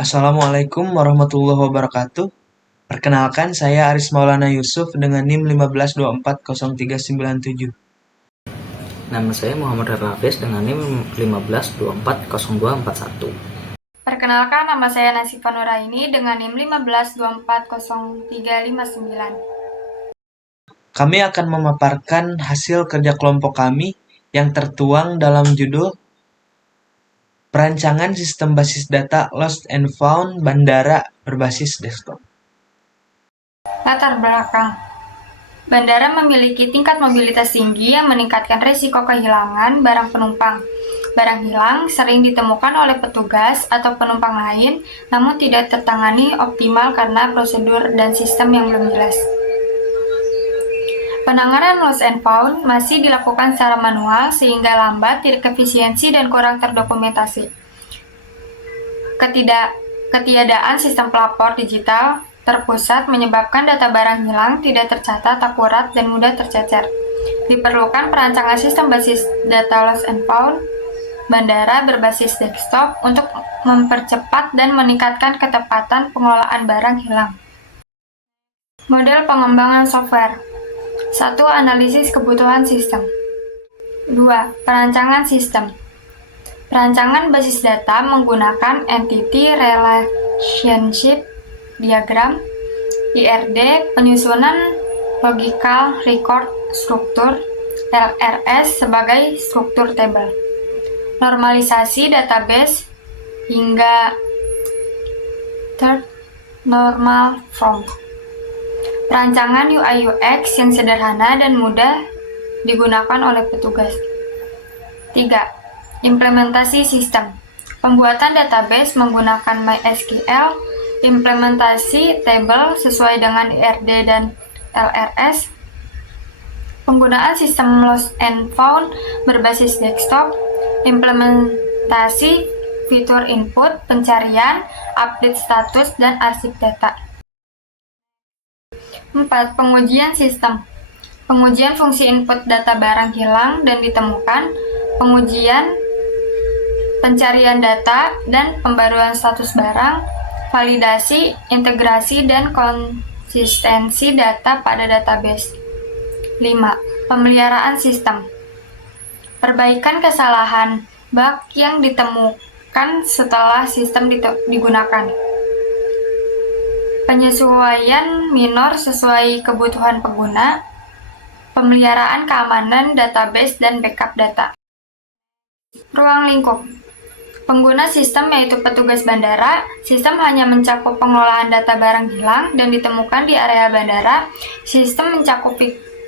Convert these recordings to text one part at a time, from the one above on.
Assalamualaikum warahmatullahi wabarakatuh. Perkenalkan, saya Aris Maulana Yusuf dengan NIM 15240397. Nama saya Muhammad Hafiz dengan NIM 15240241. Perkenalkan, nama saya Nasifa Nuraini dengan NIM 15240359. Kami akan memaparkan hasil kerja kelompok kami yang tertuang dalam judul Perancangan Sistem Basis Data Lost and Found Bandara Berbasis Desktop. Latar belakang. Bandara memiliki tingkat mobilitas tinggi yang meningkatkan risiko kehilangan barang penumpang. Barang hilang sering ditemukan oleh petugas atau penumpang lain, namun tidak tertangani optimal karena prosedur dan sistem yang belum jelas. Penanganan lost and found masih dilakukan secara manual sehingga lambat, tidak efisiensi, dan kurang terdokumentasi. Ketiadaan sistem pelapor digital terpusat menyebabkan data barang hilang tidak tercatat, akurat, dan mudah tercecer. Diperlukan perancangan sistem basis data lost and found bandara berbasis desktop untuk mempercepat dan meningkatkan ketepatan pengelolaan barang hilang. Model pengembangan software. 1. Analisis kebutuhan sistem. 2. Perancangan sistem. Perancangan basis data menggunakan Entity Relationship Diagram, IRD, penyusunan Logical Record Structure, LRS, sebagai struktur tabel. Normalisasi database hingga third normal form. Perancangan UI UX yang sederhana dan mudah digunakan oleh petugas. 3. Implementasi sistem. Pembuatan database menggunakan MySQL, implementasi tabel sesuai dengan IRD dan LRS, penggunaan sistem lost and found berbasis desktop, implementasi fitur input, pencarian, update status, dan arsip data. 4. Pengujian sistem. Pengujian fungsi input data barang hilang dan ditemukan, pengujian pencarian data dan pembaruan status barang, validasi, integrasi, dan konsistensi data pada database. 5. Pemeliharaan sistem. Perbaikan kesalahan bug yang ditemukan setelah sistem digunakan. Penyesuaian minor sesuai kebutuhan pengguna, pemeliharaan keamanan database dan backup data. Ruang lingkup. Pengguna sistem yaitu petugas bandara, sistem hanya mencakup pengelolaan data barang hilang dan ditemukan di area bandara. Sistem mencakup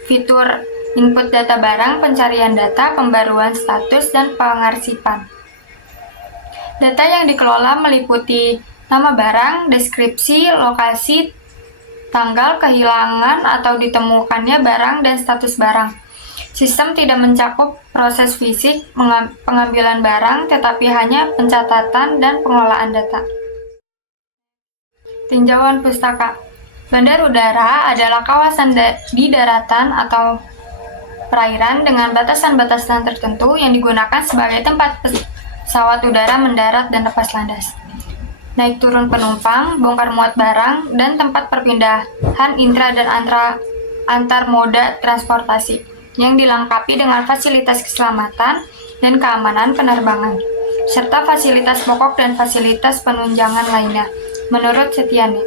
fitur input data barang, pencarian data, pembaruan status, dan pengarsipan. Data yang dikelola meliputi nama barang, deskripsi, lokasi, tanggal kehilangan atau ditemukannya barang, dan status barang. Sistem tidak mencakup proses fisik pengambilan barang, tetapi hanya pencatatan dan pengelolaan data. Tinjauan pustaka. Bandar udara adalah kawasan di daratan atau perairan dengan batasan-batasan tertentu yang digunakan sebagai tempat pesawat udara mendarat dan lepas landas, naik turun penumpang, bongkar muat barang, dan tempat perpindahan intra dan antar moda transportasi yang dilengkapi dengan fasilitas keselamatan dan keamanan penerbangan, serta fasilitas pokok dan fasilitas penunjangan lainnya, menurut Setiani.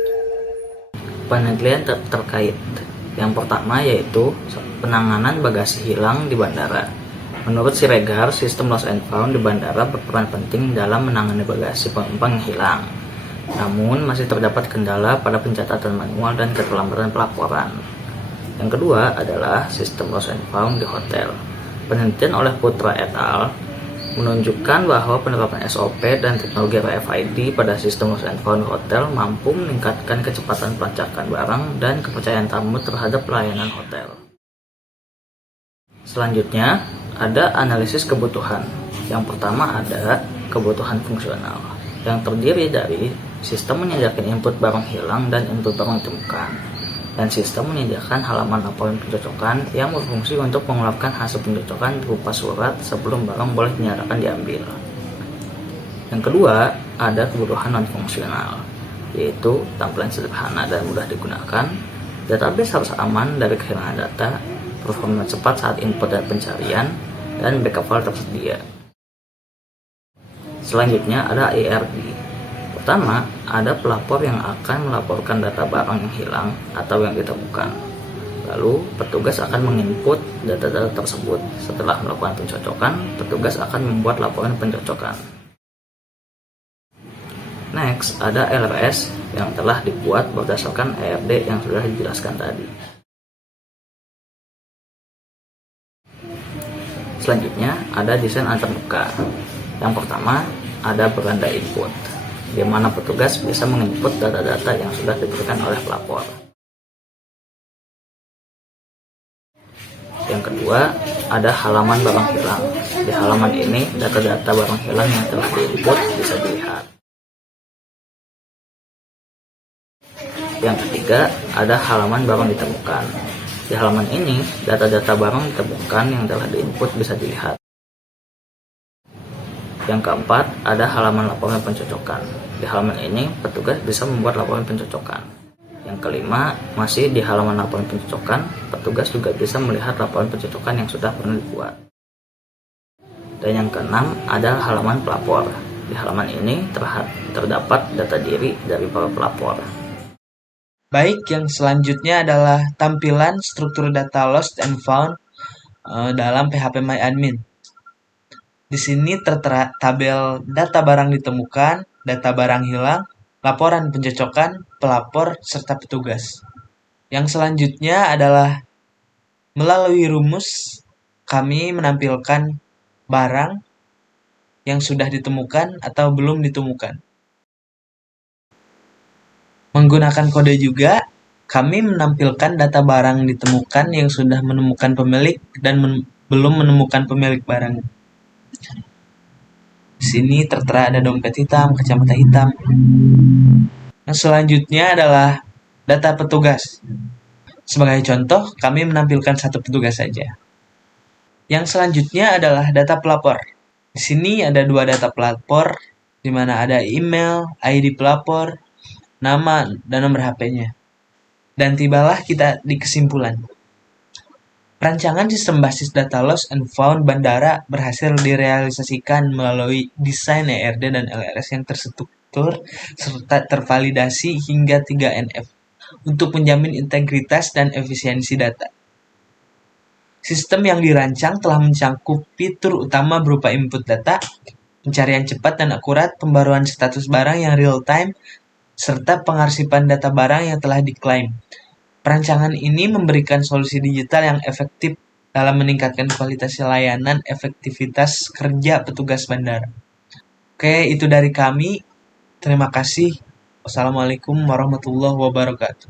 Penelitian terkait yang pertama yaitu penanganan bagasi hilang di bandara. Menurut Siregar, sistem lost and found di bandara berperan penting dalam menangani bagasi penumpang yang hilang. Namun, masih terdapat kendala pada pencatatan manual dan keterlambatan pelaporan. Yang kedua adalah sistem lost and found di hotel. Penelitian oleh Putra et al. Menunjukkan bahwa penerapan SOP dan teknologi RFID pada sistem lost and found hotel mampu meningkatkan kecepatan pelacakan barang dan kepercayaan tamu terhadap pelayanan hotel. Selanjutnya, ada analisis kebutuhan. Yang pertama ada kebutuhan fungsional, yang terdiri dari sistem menyediakan input barang hilang dan input barang ditemukan, dan sistem menyediakan halaman laporan pencocokan yang berfungsi untuk mengeluarkan hasil pencocokan berupa surat sebelum barang boleh dinyatakan diambil. Yang kedua, ada kebutuhan non-fungsional, yaitu tampilan sederhana dan mudah digunakan, database harus aman dari kehilangan data, performa cepat saat input dan pencarian, dan backup file tersedia. Selanjutnya ada ERD. Pertama, ada pelapor yang akan melaporkan data barang yang hilang atau yang ditemukan. Lalu, petugas akan menginput data-data tersebut. Setelah melakukan pencocokan, petugas akan membuat laporan pencocokan. Next, ada LRS yang telah dibuat berdasarkan ERD yang sudah dijelaskan tadi. Selanjutnya, ada desain antarmuka. Yang pertama, ada beranda input, di mana petugas bisa menginput data-data yang sudah diberikan oleh pelapor. Yang kedua, ada halaman barang hilang. Di halaman ini, data-data barang hilang yang telah diinput bisa dilihat. Yang ketiga, ada halaman barang ditemukan. Di halaman ini, data-data barang ditemukan yang telah diinput bisa dilihat. Yang keempat, ada halaman laporan pencocokan. Di halaman ini, petugas bisa membuat laporan pencocokan. Yang kelima, masih di halaman laporan pencocokan, petugas juga bisa melihat laporan pencocokan yang sudah pernah dibuat. Dan yang keenam, ada halaman pelapor. Di halaman ini terdapat data diri dari para pelapor. Baik, yang selanjutnya adalah tampilan struktur data lost and found dalam PHP MyAdmin. Di sini tertera tabel data barang ditemukan, data barang hilang, laporan pencocokan, pelapor, serta petugas. Yang selanjutnya adalah melalui rumus kami menampilkan barang yang sudah ditemukan atau belum ditemukan. Menggunakan kode juga, kami menampilkan data barang ditemukan yang sudah menemukan pemilik dan belum menemukan pemilik barang. Di sini tertera ada dompet hitam, kacamata hitam. Yang selanjutnya adalah data petugas. Sebagai contoh, kami menampilkan satu petugas saja. Yang selanjutnya adalah data pelapor. Di sini ada dua data pelapor, di mana ada email, ID pelapor, nama, dan nomor HP-nya. Dan tibalah kita di kesimpulan. Rancangan sistem basis data loss and found bandara berhasil direalisasikan melalui desain ERD dan LRS yang terstruktur serta tervalidasi hingga 3NF untuk menjamin integritas dan efisiensi data. Sistem yang dirancang telah mencakup fitur utama berupa input data, pencarian cepat dan akurat, pembaruan status barang yang real-time, serta pengarsipan data barang yang telah diklaim. Perancangan ini memberikan solusi digital yang efektif dalam meningkatkan kualitas layanan, efektivitas kerja petugas bandara. Oke, itu dari kami. Terima kasih. Wassalamualaikum warahmatullahi wabarakatuh.